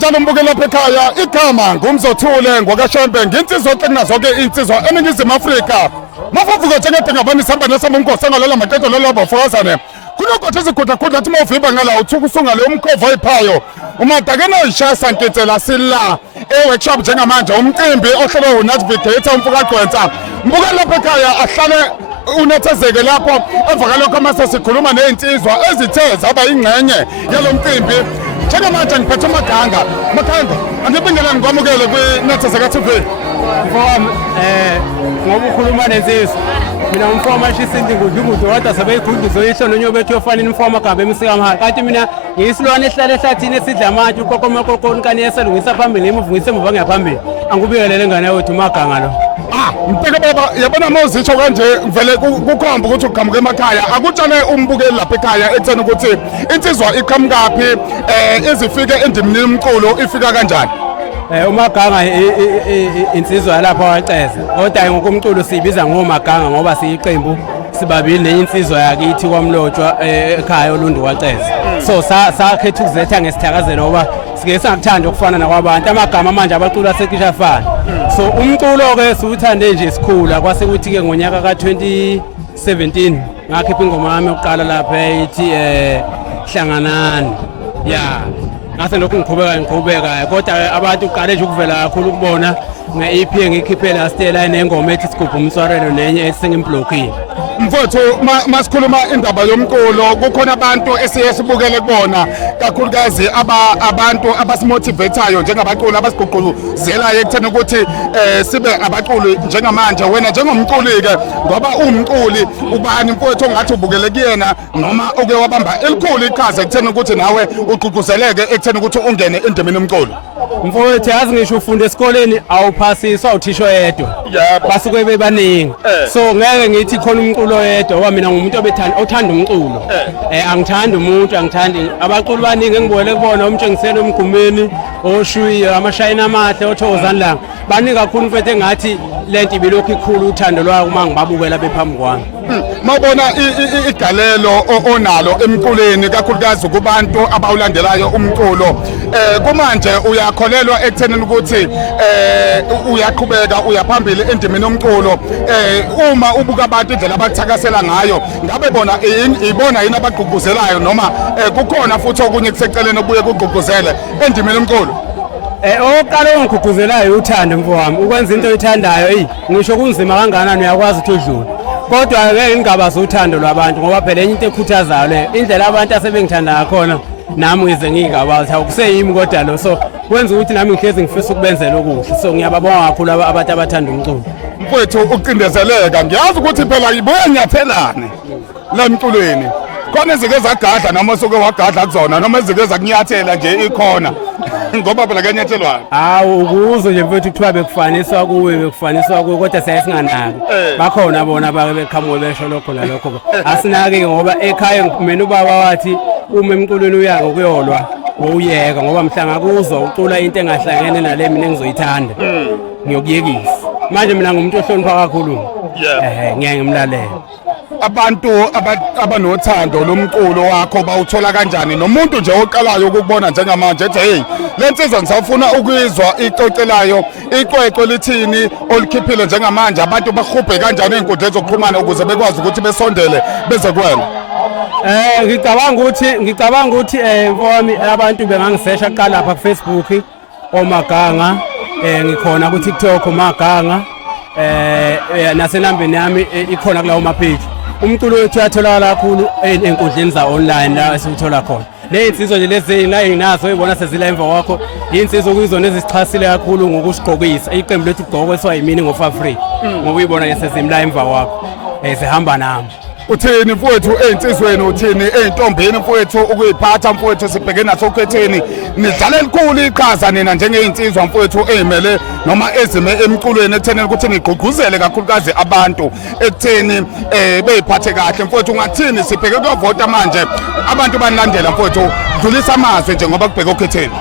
Kanjalo mbukeli lapha ekhaya igama ngumzothule ngwakashembe nginsizwa oqina zonke insizwa eningizimu Afrika. Mafavuka njengede ngabani sihamba nesamba umgosi ngalola maqedo lolo bafozane. Kunokho izigudla athi mawuvimba ngala uthuka usunga le umkhova oyiphayo. Umadakena oyishaya sanketsela sila workshop njengamanje umcimbi ohlelwe uNavigator umfuka Gqwensa. Mbukeli lapha ekhaya ahlale unethezeke lapho evakala kwamasa sikhuluma nezinsizwa ezithe zaba ingcenye yalo mcimbi. Njengamanje ngiphethe uMaganga. Maganga, angibingelela ngikwamukele kwiNethezeka TV. Mfowami ngoba ukhuluma nensizwa. Mina umfowami ashisindi ngudlungudu kodwa sebeyikhundizo ihlono nyobethu yofana imfowami agaba emisika mahali. Kanti mina ngiyisilwane ehlala ehlathini esidla amatshe uqoqomakokoni kani eselungisa phambili imuvungise emuva ngiyaphambili. Angibingelele ngane wethu uMaganga lo. Mteke baba yabona mawuzitsho kanje vele kukhomba ukuthi uqhamuke emakhaya akutshane umbukeli lapha ekhaya ekutheni ukuthi insizwa iqhamukapi izifike endimini yomculo ifika kanjani. uMaganga insizwa lapha KwaCeza kodwa ngokumculo siyibiza ngoMaganga ngoba siyiqembu sibabili neyinsizwa yakithi kwaMlotshwa ekhaya olundu KwaCeza. So sakhetha ukuzetha ngesithakazelo ngoba sike sangakuthanda ukufana nakwabantu amagama manje abacula sekisha afana. So umculo ke siwuthande nje isikhula kwase kuthi ke ngonyaka ka2017 ngakhipha ingoma yami yokuqala lapha ethi hlanganani. Yeah. Ngase lokhu ngiqhubeka kodwa abantu uqale nje ukuvela kakhulu ukubona nge-EP ngikhiphela Stella nengoma ethi sigubha umswarelo nenye esengimblokile. Mfowethu masikhuluma indaba yomculo kukhona abantu esiye sibukele kubona kakhulukazi abantu abasimotivateayo njengabaculi abasigqugquzelayo ekutheni ukuthi sibe abaculi njengamanje wena njengomculi ke ngoba umculi ubani mfowethu ongathi ubukele kuyena noma uke wabamba elikhulu iqhaza ekutheni ukuthi nawe ugqugquzeleke ekutheni ukuthi ungene endimeni yomculo. Mfowethu yazi ngisho ufunda esikoleni awuphasiswa uthisha oyedwa basuke bebaningi so ngeke ngithi khona umculo oyedwa ngoba mina ngumuntu othanda umculo angithandi umuntu angithandi abaculi baningi engibonele kubona umtshengiselo omgumeni oshuyiyo amashayina amahle othokozana la baningi kakhulu mfethu engathi lento ibilokhu ikhulu uthando lwayo uma ngibabukela bephambi kwami. Mawubona igalelo onalo emculeni kakhulukazi kubantu abawulandelayo umculo kumanje uyakholelwa ekuthenini ukuthi uyaqhubeka uyaphambili endimeni yomculo uma ubuka abantu indlela abathakasela ngayo ngabe bona ibona yini abagqugquzelayo noma kukhona futhi okunye kuseceleni obuye kugqugquzele endimeni yomculo. Oqala ongigqugquzelayo uthando mfowami ukwenza into oyithandayo ngisho kunzima kangakanani uyakwazi ukuthi udlule kodwa ke ingabaza uthando lwabantu ngoba phela enye into ekhuthazayo le indlela abantu asebengithanda ngakhona nami ngize ngingabazi akuseyimi kodwa lo so kwenza ukuthi nami ngihlezi ngifisa ukubenzela okuhle so ngiyababonga kakhulu abantu abathanda umculo. Mfowethu ucindezeleka ngiyazi ukuthi phela ibuye nyathelane la emculweni khona izike zagadla noma soke wagadla kuzona noma izike zakunyathela nje ikhona ngoba phela kanyathelwana. Hawu ukuzo nje mfethu kuthiwa bekufaniswa kuwe kodwa siyasinganaki bakhona bona abake beqhamuke besho lokho nalokho asinake ngoba ekhaya mina ubaba wathi uma emculweni uyanga ukuyolwa uyeka ngoba mhlanga kuzwa ucula into engahlangene nale mina engizoyithanda ngiyokuyekisa manje mina ngumuntu ohlonipha kakhulu ngiyeke ngimlalela. Abantu abanothando lomculo wakho bawuthola kanjani nomuntu nje oqalayo ukubona njengamanje ethi hey lensizwa ngisafuna ukuyizwa ixoxelayo iqweqwe lithini olikhiphile njengamanje abantu bahubhe kanjani ezinkundleni zokuxhumana ukuze bekwazi ukuthi besondele beze kuwena. Ngicabanga ukuthi mfowami abantu bengangisesha kuqala lapha ku Facebook oMaganga ngikhona ku TikTok oMaganga nasenambeni yami ikhona kulawo mapage. Umculo wethu uyatholakala kakhulu enkundleni za online la esithola khona. Lezinsizwa nje lezi la inginazo ibona sezila emva kwakho insizwa kuyizona ezisichasile kakhulu ngokusigqokisa iqembu lethu igqoko eswayimini ngoFafric ngoba uyibona ngesezimla emva kwakho sihamba nami. Uthini mfowethu ezinsizweni uthini ezintombeni mfowethu ukuyiphatha mfowethu sibheke naso ukhetheni nidlala elikhulu iqhaza nina njengezinsizwa mfowethu ezimele noma ezime emculweni ekutheni ukuthi nigqugquzele kakhulukazi abantu ekutheni beyiphathe kahle mfowethu ungathini sibheke kuyovota manje abantu banilandela mfowethu dlulisa amazwi nje ngoba kubheke okhetheni.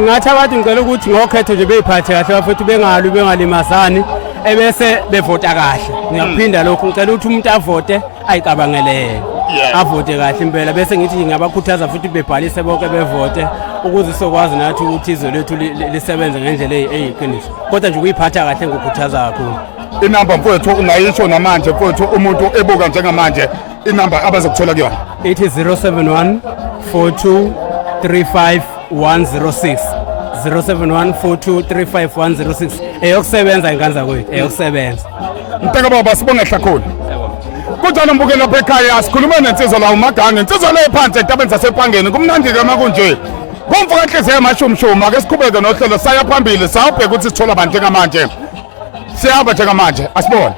Ngathi abantu ngicela ukuthi ngokhetho nje beyiphathe kahle bafethu bengalimazani ebese bevota kahle. Ngiyaphinda lokho ngicela ukuthi umuntu avote ayicabangele yena. Avote kahle impela bese ngithi ngingabakhuthaza futhi bebhalise bonke bevote ukuze sokwazi nathi ukuthi izwe lethu lisebenze ngendlela eyiqiniso. Kodwa nje ukuyiphatha kahle ngokukhuthaza kakhulu. Inamba mfowethu ungayisho namanje mfowethu umuntu ebuka njengamanje inamba abazokuthola kuyona. Ithi 071 42 35 106 071 42 35 106 eyokusebenza inkanza kwethu eyokusebenza. Mtaka baba sibonge kakhulu. Kunjalo mbuke lapha ekhaya sikhuluma nensizwa la uMaganga insizwa le phansi etabeni zasepangeni kumnandi ke makunje. Kumvuka enhliziyo emashumshuma ake siqhubeke nohlelo saya phambili sawubheka ukuthi sithola abantu njengamanje. Siyahamba njengamanje asibone.